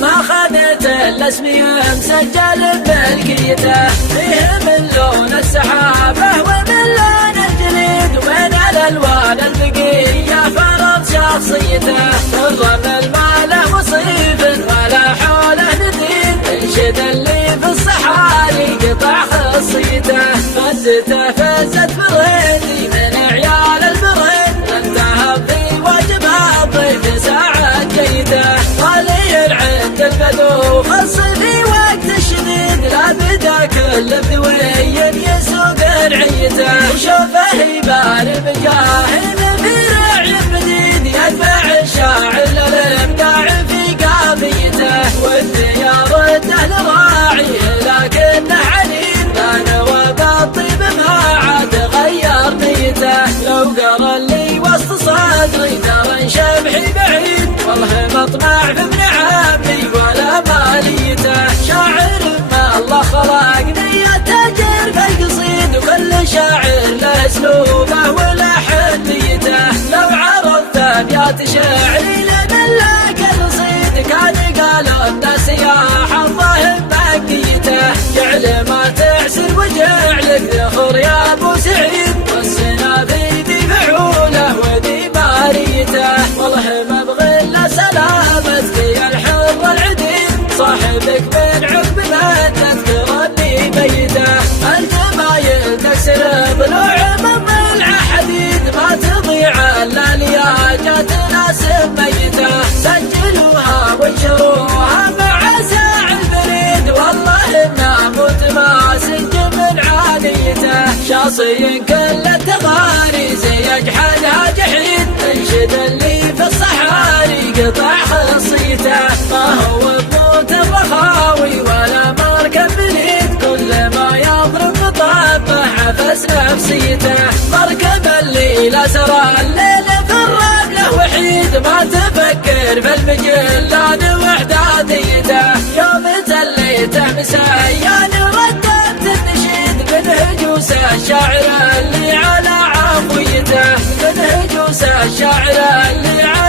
ما خذت الا اسمي مسجل بملكيته، فيه من لون السحابه ومن لون الجليد، ومن الالوان البقيه فرض شخصيته، الرمل ما له وصيف ولا حوله نديد، انشد اللي في الصحاري قطع خصيته، فزته فزت بريدي من عيال البريد، انتهى في واجب الضيف ساعة جيده، ولي العد البدو خص في وقت الشديد، لا بدا كل بذوي يسوق رعيته، وشوفه يبان بجاه في رعي بديد، يدفع الشاعر للابداع في قافيته، والديار الدهل راعي لكنه عنيد، لا نوى بالطيب ما عاد غير نيته، لو قرا اللي وسط صدري ترى شبحي بعيد، والله مطمع في ابن عمي ولا ماليته، شاعر ما الله خلق نيته تاجر في القصيد، وكل شاعر له اسلوبه ولحن نيته، لو عرضت ابيات شعري لملك الرصيد، كان قالوا الناس يا حظه بقيته، جعل ما تعسر وجعلك ذخر يا ابو سعيد، والسنا في فعوله ودي باريته، والله ما ابغي الا سلامتك يا الحر العديد، صاحبك من عقب ما تذكر اني ميته، انت ما يلتكسر ضلوع من ضلع حديد، ما تضيع الا لياجات ناس ميته، سجلوها وانشروها مع ساع البريد، والله الناموت ما سج من عاليته، شاصي كل التغاريز يجحدها جحيد، انشد اللي في الصحاري قطع خصيته، ما هو بموت الرخاوي ولا مركب بليد، كل ما يضرب بطبه عفس نفسيته، مركب اللي لا سرى الليل في الرمله وحيد، ما تفكر في المجلان وحداديته، يوم تليته مسيان ردت النشيد، من هجوس الشاعر اللي على عفويته، من هجوس الشاعر اللي على